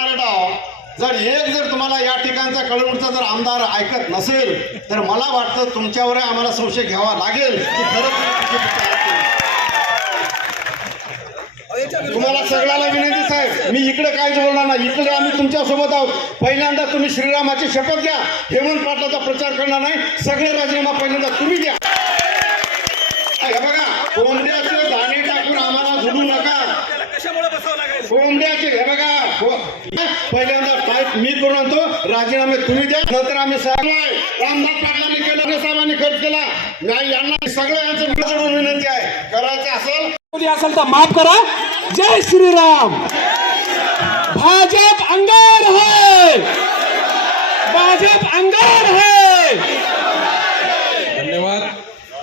करणारे डाव जर एक जर तुम्हाला या ठिकाणचा कळवणचा जर आमदार ऐकत नसेल तर मला वाटतं तुमच्यावर आम्हाला संशय घ्यावा लागेल की खरंच. तुम्हाला सगळ्याला विनंती साहेब मी इकडे काहीच बोलणार नाही इकडे आम्ही तुमच्यासोबत आहोत. पहिल्यांदा तुम्ही श्रीरामाची शपथ घ्या हेमंत पाटलाचा प्रचार करणार नाही सगळे राजीनामा पहिल्यांदा तुम्ही द्या. हे बघा कोंबड्याचे दाणे टाकून आम्हाला झुलू नका. कोंबड्याचे हे बघा पहिल्यांदा काय मी करून आणतो. राजीनामे तुम्ही द्या. नंतर आम्ही रामदास पाटलांनी केलं साहेबांनी खर्च केला. नाही यांना सगळं यांचं विनंती आहे. करायचं असेल असेल तर माफ करा. जय श्रीराम. भाजप अंगार है भाजप अंगार है धन्यवाद.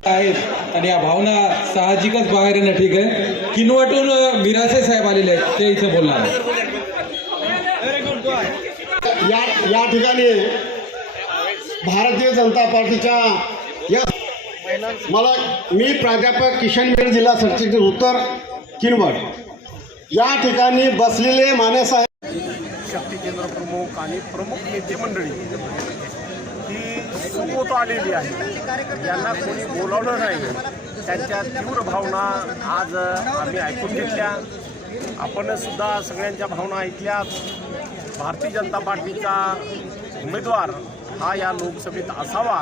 आहेत आणि या भावना साहजिकच बाहेर येणं ठीक आहे. किनवटून मिरासे साहेब आलेले आहेत. ते इथे बोलणार आहेत. या या ठिकाणी भारतीय जनता पार्टीच्या या मला मी प्राध्यापक किशन जिल्हा सरचिटणीस उत्तर किनवट. या ठिकाणी बसलेले मानेसाहेब शक्ती केंद्र प्रमुख आणि प्रमुख नेते मंडळी ही सुमोत आलेली आहे. यांना कोणी बोलावलं नाही. त्यांच्या तीव्र भावना आज आम्ही ऐकून घेतल्या. आपण सुद्धा सगळ्यांच्या भावना ऐकल्या भारतीय जनता पार्टीचा उमेदवार हा या लोकसभेत असावा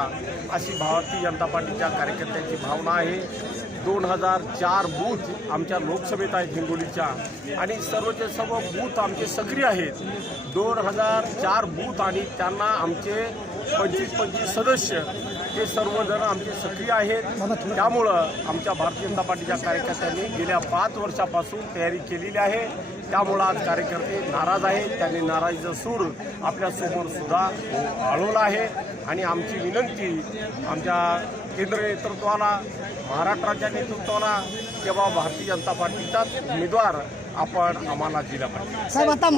अशी भारतीय जनता पार्टीच्या कार्यकर्त्यांची भावना आहे. दोन हजार चार बूथ आमच्या लोकसभेत आहेत हिंगोलीच्या. आणि सर्वचे सर्व बूथ आमचे सक्रिय आहेत. दोन हजार चार बूथ आणि त्यांना आमचे पंचवीस पंचवीस सदस्य हे सर्वजण आमचे सक्रिय आहेत. त्यामुळं आमच्या भारतीय जनता पार्टीच्या कार्यकर्त्यांनी गेल्या पाच वर्षापासून तयारी केलेली आहे. त्यामुळं आज कार्यकर्ते नाराज आहेत. त्यांनी नाराजीचा सूर आपल्यासमोर सुद्धा आळवला आहे. आणि आमची विनंती आमच्या केंद्र नेतृत्वाला महाराष्ट्राच्या नेतृत्वाला किंवा भारतीय जनता पार्टीचाच उमेदवार आपण आम्हाला दिला पाहिजे. साहेब आता